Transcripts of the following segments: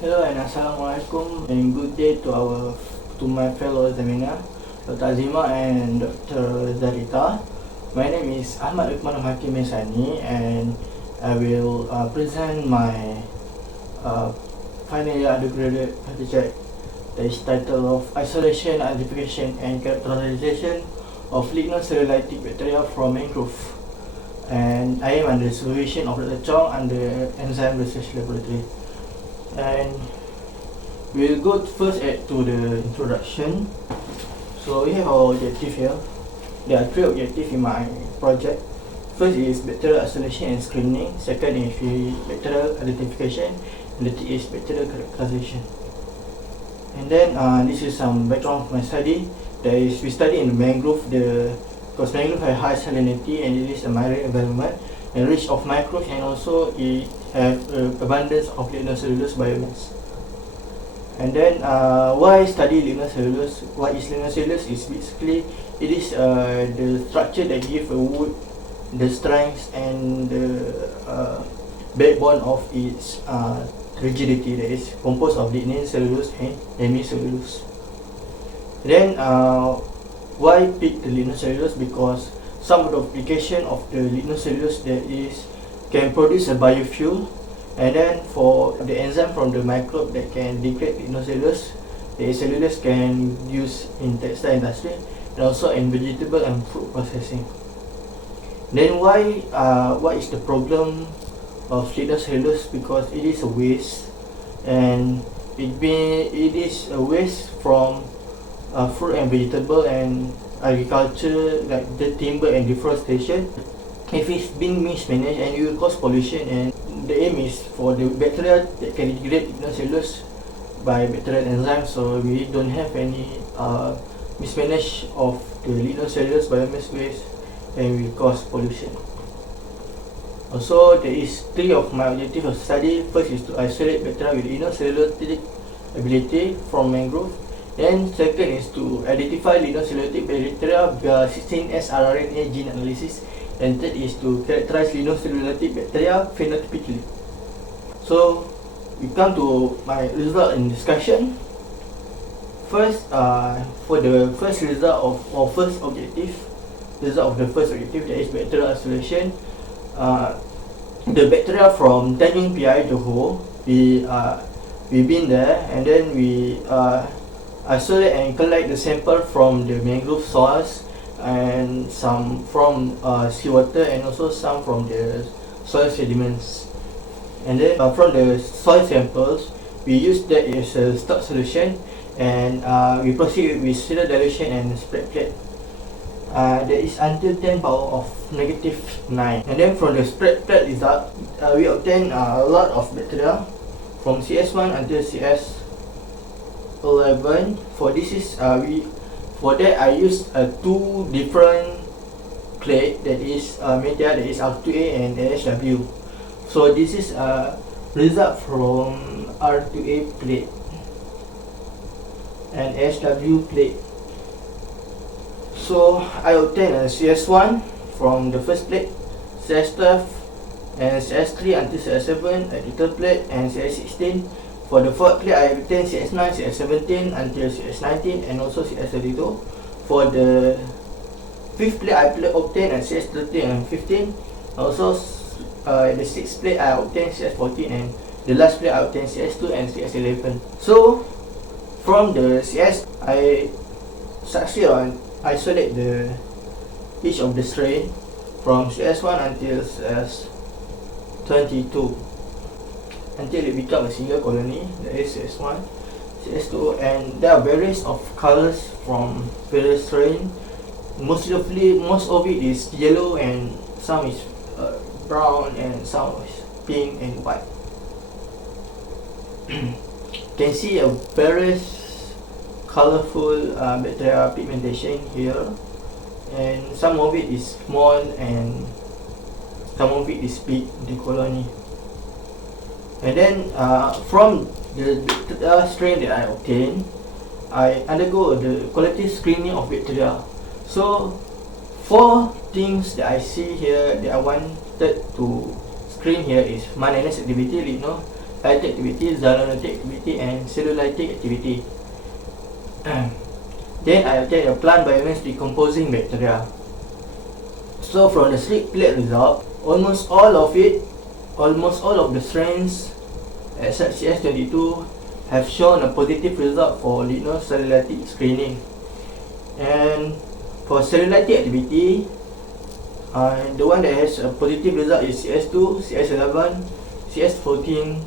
Hello and Assalamualaikum and good day to my fellow examiner, Dr. Azima and Dr. Zarita. My name is Ahmad Luqmanul Hakim Sani and I will present my final year undergraduate project that is titled of Isolation, Identification and Characterization of Lignocellulite Bacteria from Mangrove. And I am under supervision of Dr. Chong under Enzyme Research Laboratory. And we'll go first to the introduction. So we have our objective here. There are three objectives in my project. First is bacterial isolation and screening. Second is bacterial identification. And the third is bacterial characterization. And then this is some background of my study. We study in the mangrove because mangrove have high salinity and it is a marine environment and rich of microbes, and also it have abundance of lignocellulose biomass. And then why study lignocellulose? What is lignocellulose? Is basically it is the structure that gives a wood the strength and the backbone of its rigidity, that is composed of lignin, cellulose and hemicellulose. Then why pick the lignocellulose? Because some of the application of the lignocellulose can produce a biofuel, and then for the enzyme from the microbe that can degrade lignocellulose, the cellulose can use in textile industry and also in vegetable and food processing. Then what is the problem of lignocellulose? Because it is a waste, and it is a waste from fruit and vegetable and agriculture, like the timber and deforestation. If it's being mismanaged, and it will cause pollution, and the aim is for the bacteria that can degrade lignocellulose by bacterial enzymes, so we don't have any mismanage of the lignocellulose biomass waste and will cause pollution. Also, there is three of my objectives of study. First is to isolate bacteria with lignocellulosic ability from mangrove. Then second is to identify lignocellulosic bacteria via 16S rRNA gene analysis. And third is to characterize lignocellulosic bacteria phenotypically. So we come to my result in discussion. First, for the first result of our first objective, that is bacterial isolation. The bacteria from Tanjung Piai, Johor, we been there, and then we isolate and collect the sample from the mangrove soils, and some from seawater, and also some from the soil sediments. And then from the soil samples, we use that as a stock solution, and we proceed with serial dilution and spread plate. That is until 10 power of -9. And then from the spread plate result, we obtain a lot of bacteria from CS1 until CS11. For this is for that I use two different plate, that is media, that is R2A and ASW. So this is a result from R2A plate and ASW plate. So I obtain a CS1 from the first plate, CS12 and CS3 until CS7 at the third plate, and CS16. For the fourth plate, I obtain CS9, CS17 until CS19, and also CS32. For the fifth plate, I obtain a CS13 and 15. Also, the sixth plate, I obtain CS14, and the last plate, I obtain CS2 and CS11. So, from the CS, I succeed on isolate each of the strain from CS1 until CS22 until it becomes a single colony, that is CS1, CS2, and there are various of colors from various strain. Most of it is yellow, and some is brown, and some is pink and white. Can see a various colorful bacteria pigmentation here, and some of it is small and some of it is big, the colony. And then from the strain that I obtain, I undergo the qualitative screening of bacteria. So 4 things that I see here that I wanted to screen here is Mannanes activity, lytic activity, xylanolytic activity, and cellulytic activity. Then I obtained a plant biomass decomposing bacteria. So from the slick plate result, almost all of the strains except CS22 have shown a positive result for lignocellulite screening. And for cellulytic activity, the one that has a positive result is CS2, CS11, CS14,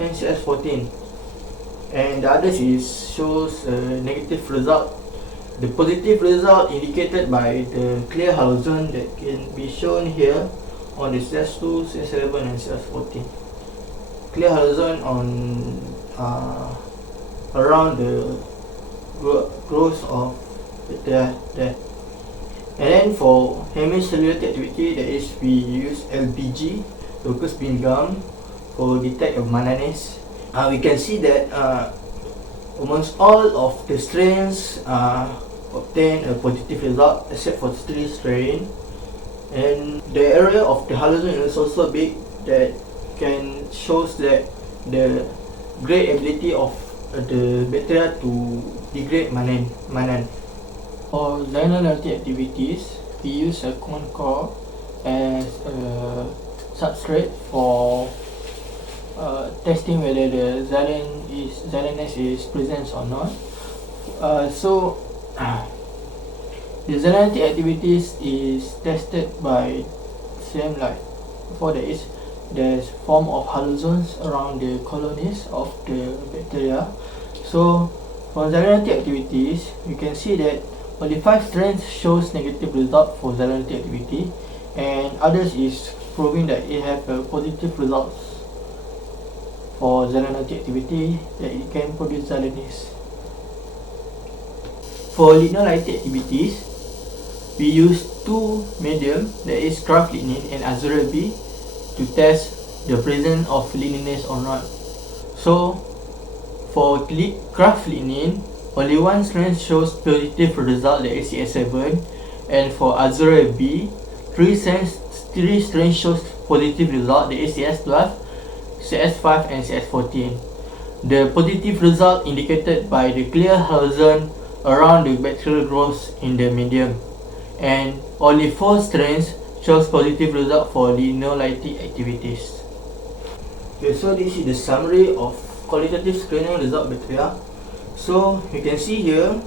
and CS14. And the others shows a negative result. The positive result indicated by the clear halogen that can be shown here on the CS2, CS11, and CS14. Clear halogen on around the growth of there. And then for hemicellulatic activity, that is, we use LBG, locus bean gum, for detect of Mananes. We can see that almost all of the strains obtain a positive result except for 3 strains. And the area of the halogen is also big, that can shows that the great ability of the bacteria to degrade Manan. For xylanolytic activities, we use a corn core as a substrate for testing whether the xylanase is present or not. The xylanolytic activities is tested by same like before, that is, there's form of halogens around the colonies of the bacteria. So for xylanolytic activities, you can see that only 5 strains shows negative result for xylanolytic activity, and others is proving that it have a positive results for xylanolytic activity, that it can produce xylanase. For lignolytic activities, we use 2 medium, that is craft lignin and azural B, to test the presence of ligninase or not. So for craft lignin, only 1 strain shows positive result, that is CS7, and for azural B, 3 strains shows positive result, that is CS12, CS5, and CS14. The positive result indicated by the clear halogen around the bacterial growth in the medium, and only 4 strains shows positive result for lignolytic activities. Okay, so this is the summary of qualitative screening result bacteria. So you can see here,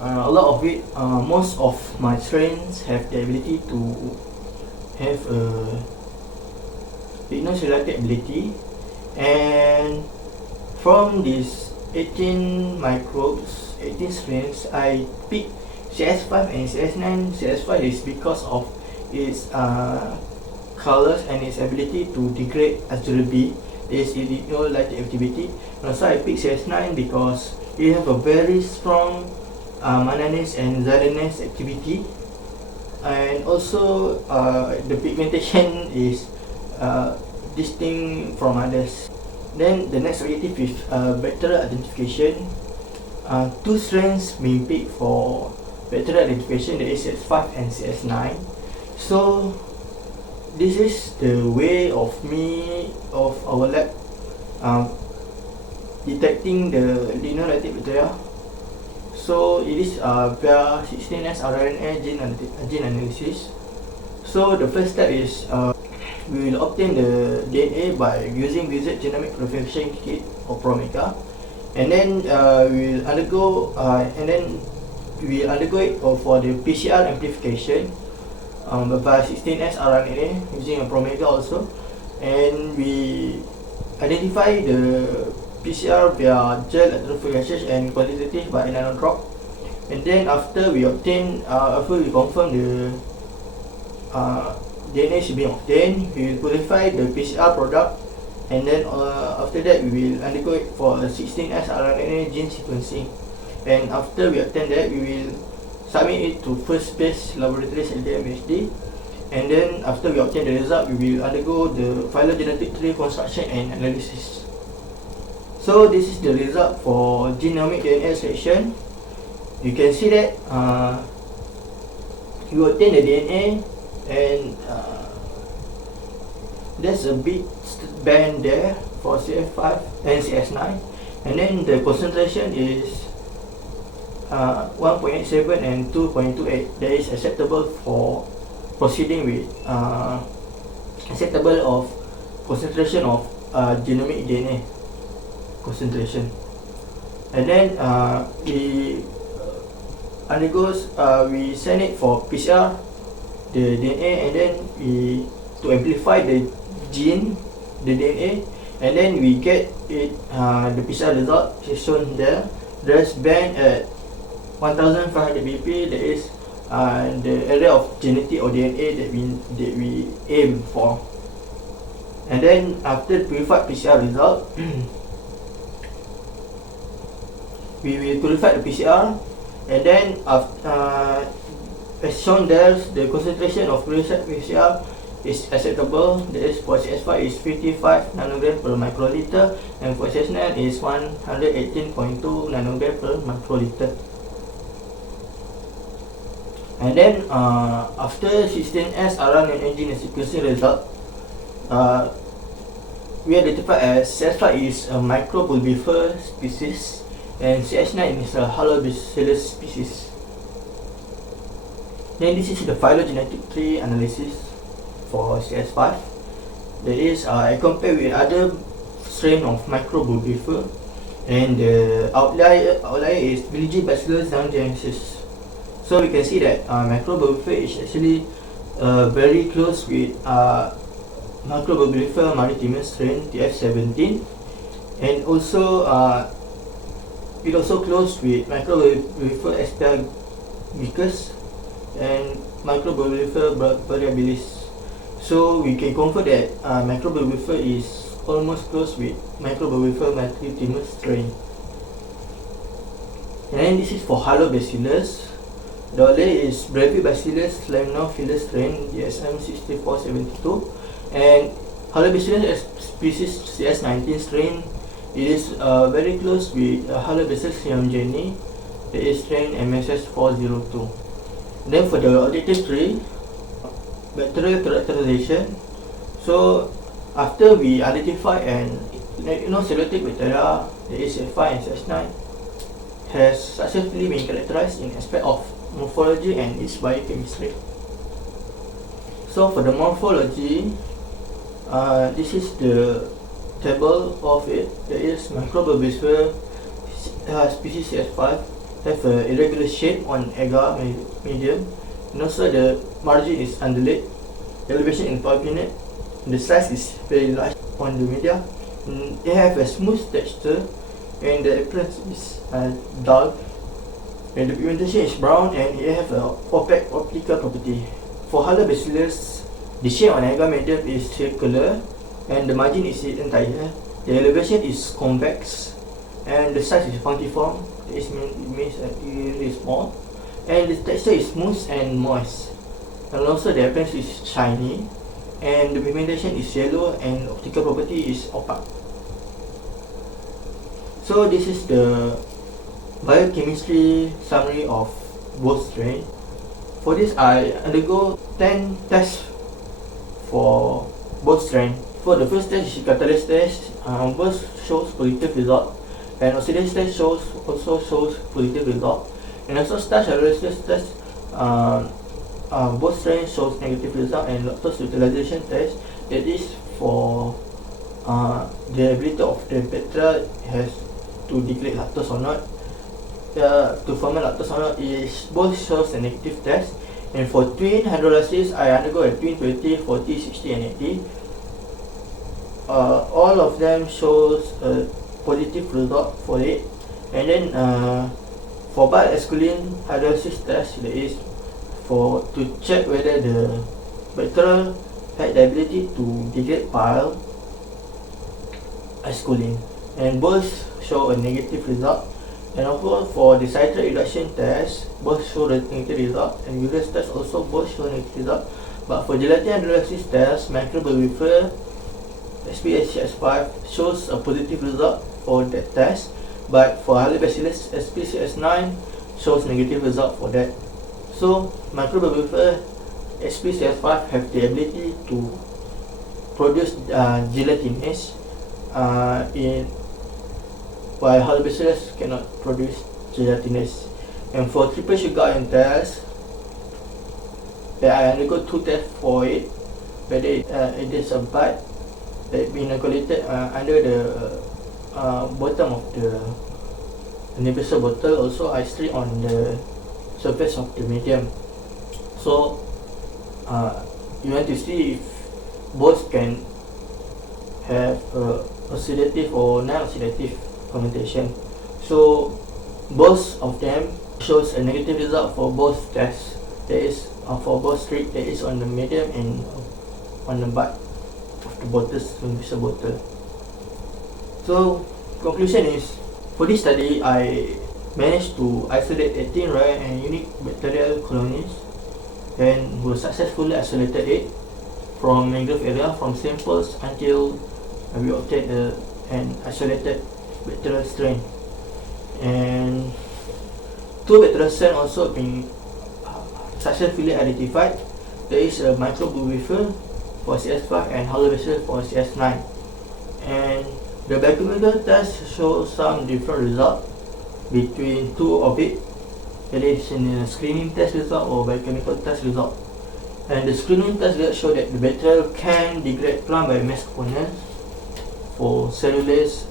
a lot of it, most of my strains have the ability to have a lignocellulite ability, and from these 18 microbes, 18 strains, I picked CS5 and CS9. CS5 is because of its colors and its ability to degrade azural B. This is lignolytic activity. Also, I picked CS9 because it have a very strong Mananase and xylanase activity, and also the pigmentation is distinct from others. Then the next objective is bacterial identification. 2 strains being picked for bacterial identification, that is CS5 and CS9. So this is the way of our lab detecting the lignolytic bacteria. So it is via 16S rRNA gene analysis. So the first step is we will obtain the DNA by using wizard genomic purification kit or Promega, and then we will undergo it for the PCR amplification by 16S rRNA using a Promega also, and we identify the PCR via gel electrophoresis and qualitative by nanodrop. And then after we confirm the DNA should be obtained, we will purify the PCR product, and then after that we will undergo it for a 16S rRNA gene sequencing. And after we obtain that, we will submit it to first base laboratories at the MSD, and then after we obtain the result, we will undergo the phylogenetic tree construction and analysis. So this is the result for genomic DNA extraction. You can see that you obtain the DNA, and there's a big band there for CS5 and CS9, and then the concentration is 1.87 and 2.28. That is acceptable for proceeding with acceptable of concentration of genomic DNA concentration. And then we undergoes we send it for PCR the DNA, and then we to amplify the gene, the DNA, and then we get it the PCR result is shown there. There's band at 1500 pp. That is the area of genetic or DNA that we aim for. And then after purified PCR result, we will purify the PCR, and then as shown there, the concentration of purified PCR is acceptable. That is for CS5 is 55 nanogram per microliter, and for CS9 is 118.2 nanogram per microliter. And then after 16S RNA gene sequencing result, we identify as CS5 is a microbulbifer species and CS9 is a halobacillus species. Then this is the phylogenetic tree analysis for CS5. That is, I compare with other strain of microbulbifer, and the outlier is Bacillus zamgiensis. So we can see that microbulbifer is actually very close with microbulbifer maritimus strain TF17, and also it also close with microbulbifer asparagus and microbulbifer variabilis. So we can confirm that microbulbifer is almost close with microbulbifer maritimus strain. And then this is for halobacillus. The outlier is Brevibacillus laminophilus strain DSM6472, and halobacillus species CS19 strain is very close with Halobacillus shiongeni, that is strain MSS402. Then for the auditive tree, bacterial characterization. So after we identify and selected bacteria, the CS5 and CS9 has successfully been characterized in aspect of morphology and its biochemistry. So for the morphology, this is the table of it. There is microbulbifer species CS5 have a irregular shape on agar medium, and also the margin is undulate, elevation in polypinate, the size is very large on the media. They have a smooth texture, and the appearance is dull, and the pigmentation is brown, and it have a opaque optical property. For halobacillus, the shape on agar medium is circular, and the margin is entire. The elevation is convex, and the size is fungiform. It means really small, and the texture is smooth and moist, and also the appearance is shiny, and the pigmentation is yellow, and optical property is opaque. So this is the biochemistry summary of both strains. For this, I undergo 10 tests for both strains. For the first test is catalase test. Both shows positive result, and oxidase test also shows positive result, and also starch hydrolysis test. Both strains shows negative result, and lactose utilization test, that is for the ability of the bacteria has to degrade lactose or not, to ferment lactose or not, is both shows a negative test. And for twin hydrolysis, I undergo a twin 20, 40, 60 and 80. All of them shows a positive result for it. And then for biasculin hydrolysis test, that is for to check whether the bacteria had the ability to degrade bile asculin, and both show a negative result. And also for the citrate reduction test, both show a negative result, and urease test also both show negative result. But for gelatin hydrolysis test, microbulbifer SPCS5 shows a positive result for that test, but for halobacillus SPCS9 shows negative result for that. So microbulbifer SPCS5 have the ability to produce gelatinase while halobacillus cannot produce gelatinase. And for triple sugar ion test, I undergo 2 tests for it, whether it is a bud that been inoculated under the bottom of the universal bottle. Also, I streak on the surface of the medium. So, you want to see if both can have oxidative or non-oxidative fermentation. So, both of them shows a negative result for both tests. There is for both streak, that is on the medium and on the butt of the bottles, universal bottle. So, conclusion is, for this study, I managed to isolate 18 rare and unique bacterial colonies and we successfully isolated it from mangrove area from samples until we obtained an isolated bacterial strain. And 2 bacterial strains also been successfully identified. There is a microbubifer for CS5 and halobacillus for CS9. And the biochemical test shows some different results between 2 of it. It is in a screening test result or biochemical test result. And the screening test result show that the bacteria can degrade plant biomass components for cellulase,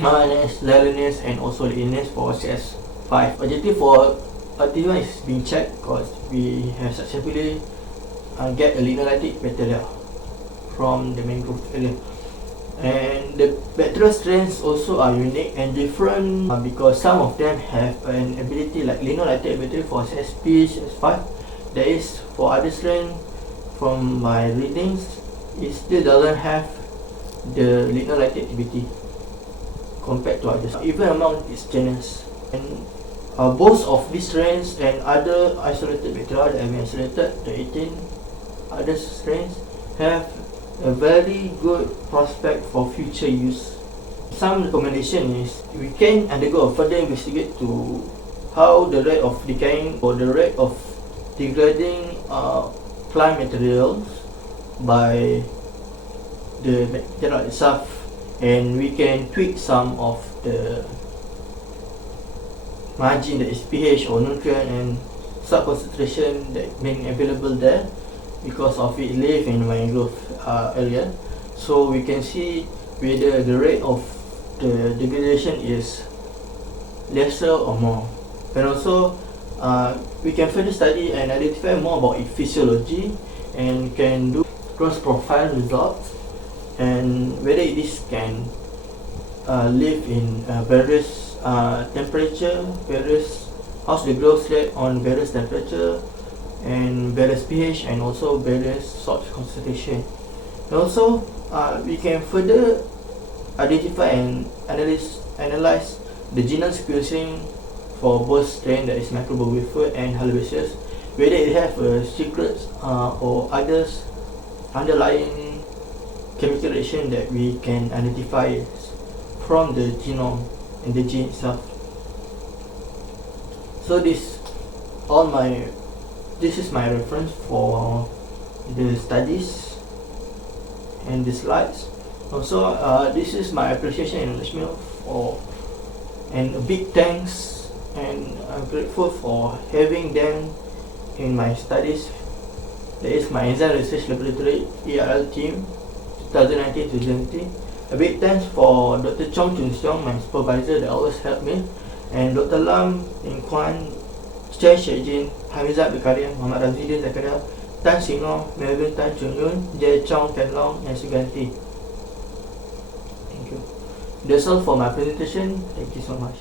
manganese, linolenase, and also lignase for CS5. Objective for Activa is being checked because we have successfully get a linolytic bacteria from the mangrove area. And the bacterial strains also are unique and different because some of them have an ability like linolytic bacteria for CSP, CS5. There is for other strain from my readings, it still doesn't have the linolytic activity compared to others, even among its genus. And both of these strains and other isolated bacteria that have been isolated, the 18 other strains, have a very good prospect for future use. Some recommendation is we can undergo a further investigate to how the rate of decaying or the rate of degrading plant materials by the bacteria itself, and we can tweak some of the margin, that is pH or nutrient and salt concentration that being available there because of it live in mangrove area. So we can see whether the rate of the degradation is lesser or more. And also we can further study and identify more about its physiology and can do cross profile results and whether this can live in various temperature, various how's the growth rate on various temperature and various pH and also various salt concentration. And also we can further identify and analyze the genome sequencing for both strain, that is microbubifer and halobacillus, whether it have a secret or others underlying chemical reaction that we can identify from the genome and the gene itself. So this is my reference for the studies and the slides. Also, this is my appreciation and acknowledgement for, and a big thanks, and I'm grateful for having them in my studies. That is my Enzyme Research Laboratory ERL team 2019-2020. A big thanks for Dr. Chong, Chun, Shiong, my supervisor that always helped me, and Dr. Lam, Ling Kwan, Chair Shejin, Hamizat Bikarim, Muhammad Razidin Zakaria, Tan Singo, Melvin Tan Chun Yun, Jay Chong, Ken Long, and Suganti. Thank you. That's all for my presentation. Thank you so much.